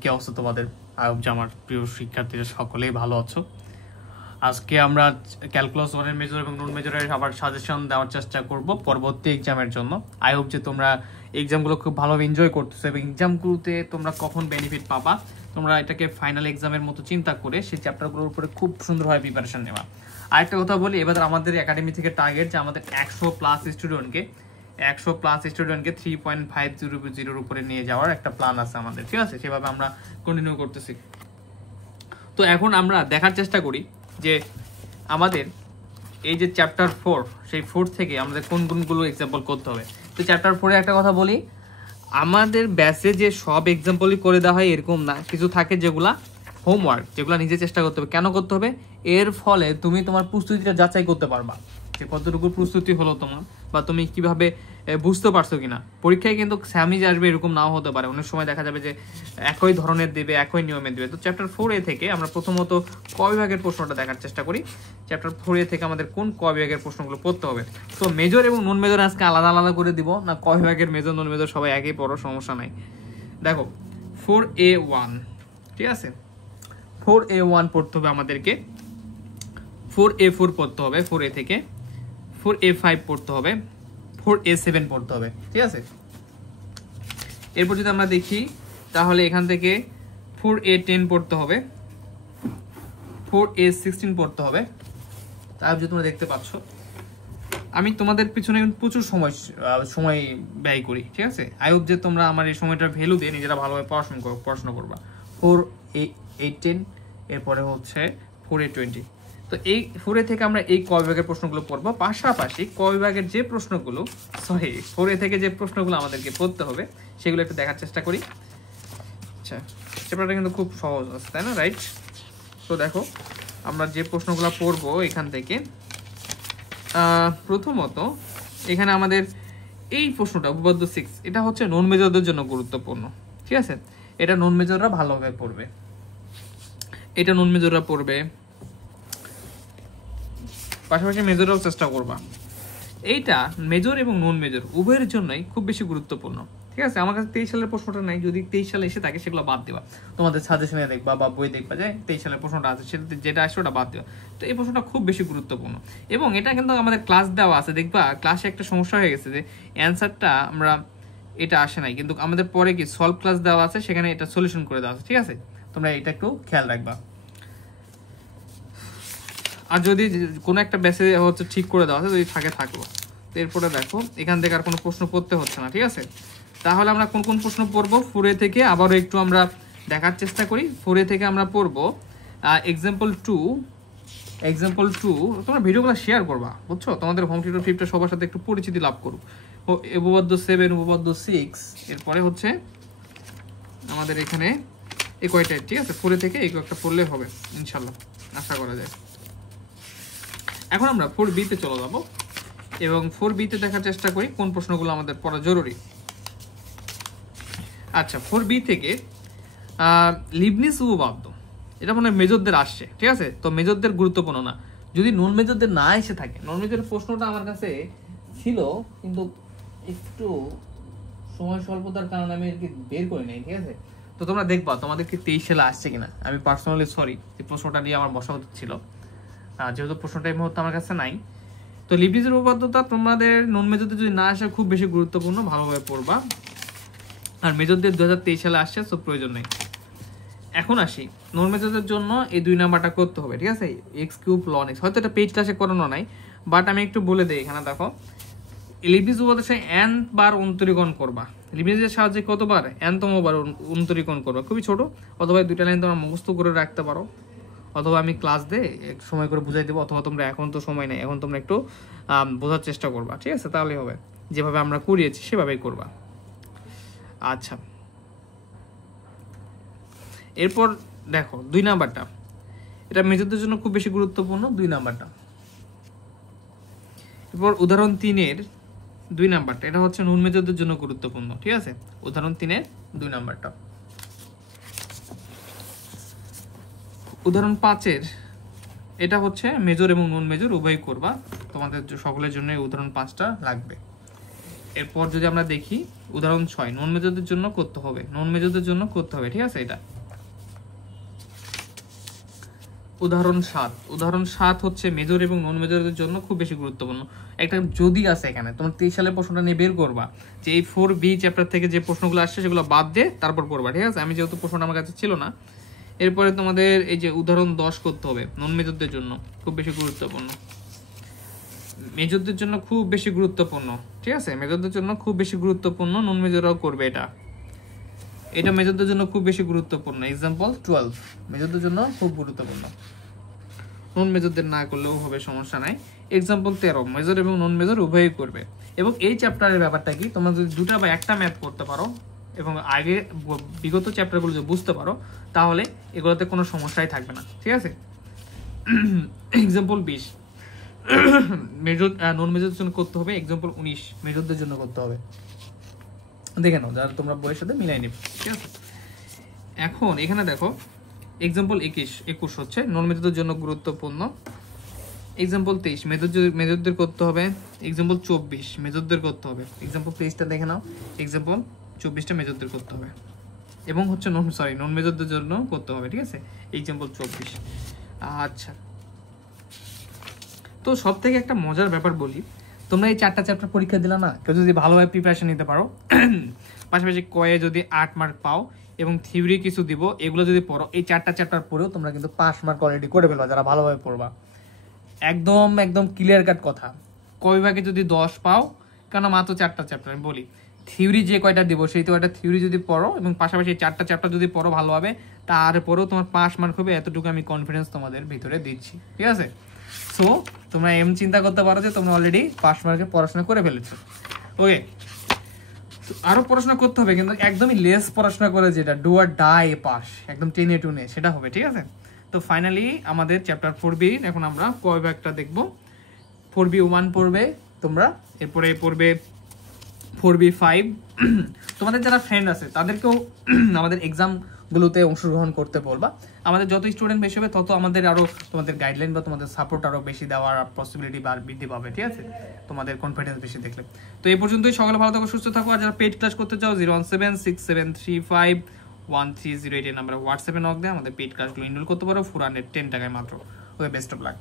কি অবস্থা তোমাদের? আয়ব যে আমার প্রিয় শিক্ষার্থীরা সকলেই ভালো আছো। আজকে আমরা ক্যালকুলাস 1 এর মেজর এবং নন মেজরের আবার সাজেশন দেওয়ার চেষ্টা করব পরবর্তী এক্সামের জন্য। আই হোপ যে তোমরা এক্সামগুলো খুব ভালোভাবে এনজয় করতেছো এবং এক্সামগুলোতে তোমরা কখন বেনিফিট পাবা, তোমরা এটাকে ফাইনাল এক্সামের মতো চিন্তা করে সেই চ্যাপ্টারগুলোর উপরে খুব সুন্দরভাবে প্রিপারেশন নেওয়া। আরেকটা কথা বলি, এবার আমাদের একাডেমি থেকে টার্গেট যে আমাদের 100+ স্টুডেন্টকে 3.500 উপরে নিয়ে যাওয়ার একটা প্ল্যান আছে আমাদের, ঠিক আছে? সেভাবে আমরা কন্টিনিউ করতেছি। তো এখন আমরা দেখার চেষ্টা করি যে আমাদের এই যে চ্যাপ্টার 4, সেই 4 থেকে আমাদের কোন কোনগুলো এক্সাম্পল করতে হবে। তো চ্যাপ্টার 4 একটা কথা বলি, আমাদের ব্যাচে যে সব এক্সাম্পলই করে দেওয়া হয় এরকম না, কিছু থাকে যেগুলা হোমওয়ার্ক, যেগুলো নিজে চেষ্টা করতে হবে। কেন করতে হবে? এর ফলে তুমি তোমার প্রস্তুতিটা যাচাই করতে পারবা যে কতটুকু প্রস্তুতি হলো তোমার, বা তুমি কিভাবে বুঝতে পারছো কিনা। পরীক্ষায় কিন্তু স্যামিজ আসবে এরকম নাও হতে পারে, অনেক সময় দেখা যাবে যে একই ধরনের দেবে, একই নিয়মে দেবে। তো চ্যাপ্টার 4A থেকে আমরা প্রথমত ক বিভাগের প্রশ্নটা দেখার চেষ্টা করি। চ্যাপ্টার 4A থেকে আমাদের কোন ক বিভাগের প্রশ্নগুলো পড়তে হবে। তো মেজর এবং নন মেজর আজকে আলাদা আলাদা করে দিব না, ক বিভাগের মেজর নন মেজর সবাই একই পড়ো, সমস্যা নাই। দেখো 4A1, ঠিক আছে? 4A1 পড়তে হবে আমাদেরকে, 4A4 পড়তে হবে 4A থেকে, 4A5 পড়তে হবে, 4A7 পড়তে হবে, ঠিক আছে? এরপর যদি আমরা দেখি তাহলে এখান থেকে 4A10 পড়তে হবে, 4A16 পড়তে হবে। তার যে তোমরা দেখতে পাচ্ছ আমি তোমাদের পিছনে প্রচুর সময় ব্যয় করি, ঠিক আছে? আই হোপ যে তোমরা আমার এই সময়টার ভ্যালু দিয়ে নিজেরা ভালোভাবে পড়াশোনা করবা। 4A10, এরপরে হচ্ছে 4A20। তো এই 4A থেকে আমরা এই ক বিভাগের প্রশ্নগুলো পড়বো, পাশাপাশি ক বিভাগের যে প্রশ্নগুলো 4A থেকে যে প্রশ্নগুলো আমাদেরকে পড়তে হবে সেগুলো একটু দেখার চেষ্টা করি। আচ্ছা, চ্যাপ্টারটা কিন্তু খুব সহজ আছে, তাই না? রাইট। তো দেখো আমরা যে প্রশ্নগুলো পড়বো এখান থেকে, প্রথমত এখানে আমাদের এই প্রশ্নটা উপপাদ্য 6, এটা হচ্ছে নন মেজরদের জন্য গুরুত্বপূর্ণ, ঠিক আছে? এটা নন মেজররা ভালোভাবে পড়বে, এটা নন মেজররা পড়বে, পাশাপাশি মেজররাও চেষ্টা করবা। এইটা মেজর এবং নন মেজর উভয়ের জন্যই খুব বেশি গুরুত্বপূর্ণ, ঠিক আছে? আমার কাছে 23 সালের প্রশ্নটা নাই, যদি 23 সালে এসে থাকে সেগুলো বাদ দেবা, তোমাদের সাজেশনে দেখবা বা বই দেখবা যে 23 সালের প্রশ্নটা আছে, সেটা যেটা আসে ওটা বাদ দেবা। তো এই প্রশ্নটা খুব বেশি গুরুত্বপূর্ণ এবং এটা কিন্তু আমাদের ক্লাস দেওয়া আছে। দেখবা ক্লাসে একটা সমস্যা হয়ে গেছে যে অ্যান্সারটা আমরা এটা আসে নাই, কিন্তু আমাদের পরে কি সলভ ক্লাস দেওয়া আছে, সেখানে এটা সলিউশন করে দেওয়া আছে, ঠিক আছে? তোমরা এটা একটু খেয়াল রাখবা। আর যদি কোনো একটা ব্যাচে হচ্ছে ঠিক করে দেওয়া আছে, যদি থাকে থাকলো। তো এরপরে দেখো এখান থেকে আর কোনো প্রশ্ন পড়তে হচ্ছে না, ঠিক আছে? তাহলে আমরা কোন কোন প্রশ্ন পড়বো 4A থেকে আবারও একটু আমরা দেখার চেষ্টা করি। 4A থেকে আমরা পড়বো এক্সাম্পল 2। তোমরা ভিডিওগুলো শেয়ার করবা, বুঝছো? তোমাদের হোম টিউটর 5টা সবার সাথে একটু পরিচিতি লাভ করুক। উপপাদ্য 7, উপপাদ্য 6, এরপরে হচ্ছে আমাদের এখানে এই কয়টা, ঠিক আছে? 4A থেকে এই কয়েকটা পড়লে হবে ইনশাল্লাহ, আশা করা যায়। এখন আমরা 4B তে চলে যাব এবং 4B তে দেখার চেষ্টা করি কোন প্রশ্নগুলো আমাদের পড়া জরুরি। আচ্ছা, 4B থেকে লিবনিজ উপপাদ্য, এটা মনে হয় মেজরদের আসছে, ঠিক আছে? তো মেজরদের গুরুত্বপূর্ণ না, যদি নন মেজরদের না এসে থাকে। নন মেজরের প্রশ্নটা আমার কাছে ছিল কিন্তু একটু সময় স্বল্পতার কারণে আমি এর বের করি নাই, ঠিক আছে? তো তোমরা দেখবা তোমাদেরকে 23 সালে আসছে কিনা। আমি পার্সোনালি সরি, এই প্রশ্নটা নিয়ে আমার বসা উচিত ছিল, যেহেতু প্রশ্নটা এই মুহূর্তে আমার কাছে নাই। তো লিবনিজের উপপাদ্যটা তোমাদের নন মেজরদের যদি না আসে খুব বেশি গুরুত্বপূর্ণ, ভালোভাবে পড়বা। আর মেজরদের 2023 সালে আসছে, সব প্রয়োজন নেই। এখন আসি নন মেজরদের জন্য এই 2 নাম্বারটা করতে হবে, ঠিক আছে? x³ ln x, হয়তো এটা পেজ ক্লাসে করানো নাই, বাট আমি একটু বলে দিই। এখানে দেখো লিবনিজ উপপাদ্যে n বার অন্তরীকরণ করবা। লিবনিজের সাহায্যে কতবার? n তম বার অন্তরীকরণ করবা। খুবই ছোট, অথবা 2টা লাইন তোমরা মুখস্থ করে রাখতে পারো, অথবা আমি ক্লাস দিয়ে এক সময় করে বুঝাই দেবো, অথবা তোমরা এখন তো সময় নেই, এখন তোমরা একটু বোঝার চেষ্টা করবা, ঠিক আছে? তাহলেই হবে, যেভাবে আমরা করিয়েছি সেভাবেই করবা। আচ্ছা, এরপর দেখো 2 নাম্বারটা, এটা মেজরদের জন্য খুব বেশি গুরুত্বপূর্ণ, 2 নাম্বারটা। এরপর উদাহরণ 3-এর 2 নাম্বারটা, এটা হচ্ছে নন মেজরদের জন্য গুরুত্বপূর্ণ, ঠিক আছে? উদাহরণ 3-এর 2 নাম্বারটা। উদাহরণ 5-এর এটা হচ্ছে মেজর এবং নন মেজর উভয় করবা, তোমাদের সকলের জন্য উদাহরণ 5টা লাগবে। এরপর যদি আমরা দেখি উদাহরণ 6 নন মেজরদের জন্য করতে হবে, নন মেজরদের জন্য করতে হবে, ঠিক আছে। এটা উদাহরণ 7 হচ্ছে মেজর এবং নন মেজরদের জন্য খুব বেশি গুরুত্বপূর্ণ। একটা যদি আছে এখানে, তোমরা 23 সালের প্রশ্নটা নিয়ে বের করবা যে এই 4B চ্যাপ্টার থেকে যে প্রশ্নগুলো আসছে সেগুলো বাদ দিয়ে তারপর করবা, ঠিক আছে। আমি যেহেতু প্রশ্নটা আমার কাছে ছিল না, এরপরে তোমাদের এই যে উদাহরণ 10 করতে হবে নন মেজরদের জন্য, খুব বেশি গুরুত্বপূর্ণ, মেজরদের জন্য খুব বেশি গুরুত্বপূর্ণ, ঠিক আছে। মেজরদের জন্য খুব বেশি গুরুত্বপূর্ণ, নন মেজররাও করবে এটা মেজরদের জন্য খুব বেশি গুরুত্বপূর্ণ। এক্সাম্পল 12 মেজরদের জন্য খুব গুরুত্বপূর্ণ, নন মেজরদের না করলেও হবে, সমস্যা নাই। এক্সাম্পল 13 মেজর এবং নন মেজর উভয়ই করবে। এবং এই চ্যাপ্টারের ব্যাপারটা কি, তোমরা যদি দুটা বা একটা ম্যাথ করতে পারো এবং আগে বিগত চ্যাপ্টারগুলো যদি বুঝতে পারো তাহলে এগুলোতে কোনো সমস্যাই থাকবে না, ঠিক আছে। এক্সাম্পল 20 মেজর নন মেজরদের জন্য করতে হবে, এক্সাম্পল 19 মেজরদের জন্য করতে হবে। দেখে নাও যারা তোমরা বইয়ের সাথে মিলাই নিবে, ঠিক আছে। এখন এখানে দেখো এক্সাম্পল 21 হচ্ছে নন মেজরদের জন্য গুরুত্বপূর্ণ। এক্সাম্পল 23 মেজরদের করতে হবে। এক্সাম্পল 24 মেজরদের করতে হবে। এক্সাম্পল 23টা দেখে নাও, এক্সাম্পল 24টা মেজরদের করতে হবে এবং হচ্ছে নন মেজরদের জন্য করতে হবে, ঠিক আছে। এক্সাম্পল 24। আচ্ছা, তো সব থেকে একটা মজার ব্যাপার বলি, তোমরা এই 4টা চ্যাপ্টার পরীক্ষা দিলা না, কেউ যদি ভালোভাবে প্রিপারেশন নিতে পারো, পাশাপাশি কয়ে যদি 8 মার্ক পাও এবং থিওরি কিছু দিব, এগুলো যদি পড়ো, এই 4টা চ্যাপ্টার পড়েও তোমরা কিন্তু 5 মার্ক অলরেডি করে ফেলবা যারা ভালোভাবে পড়বা। একদম ক্লিয়ার কাট কথা। কয় ভাগে যদি 10 পাও, কেন মাত্র 4টা চ্যাপ্টার, আমি বলি থিওরি যে কয়টা দিব সেই তো কয়টা থিওরি যদি পড়ো এবং পাশাপাশি 4টা চ্যাপ্টার যদি পড়ো ভালোভাবে, তারপরেও তোমার 5 মার্ক হবে, এতটুকু আমি কনফিডেন্স তোমাদের ভিতরে দিচ্ছি, ঠিক আছে। সো তোমরা চিন্তা করতে পারো যে তোমরা অলরেডি 5 মার্কের পড়াশোনা করে ফেলেছো। ওকে, আরো পড়াশোনা করতে হবে, কিন্তু একদমই লেস পড়াশোনা করে যেটা ডু আর ডাই পাস, একদম টেনে টুনে সেটা হবে, ঠিক আছে। তো ফাইনালি আমাদের চ্যাপ্টার 4B এখন আমরা কয় ভাগটা দেখবো। 4B1 পড়বে তোমরা, এরপরে পড়বে 4B5। তোমাদের যারা ফ্রেন্ড আছে তাদেরকেও আমাদের এক্সামগুলোতে অংশগ্রহণ করতে বলবা। আমাদের যত স্টুডেন্ট বেশি হবে তত আমাদের আরো তোমাদের গাইডলাইন বা তোমাদের সাপোর্ট আরো বেশি দেওয়ার পসিবিলিটি বৃদ্ধি পাবে, ঠিক আছে, তোমাদের কনফিডেন্স বেশি দেখলে। তো এই পর্যন্তই, সকালে ভালো থাকো, সুস্থ থাকো। আর যারা পেইড ক্লাস করতে চাও 01767351308 নাম্বারে হোয়াটসঅ্যাপে নক দিয়ে আমাদের পেইড ক্লাসগুলো ইনরোল করতে পারো 410 টাকায় মাত্র। ওকে, বেস্ট অফ লাক।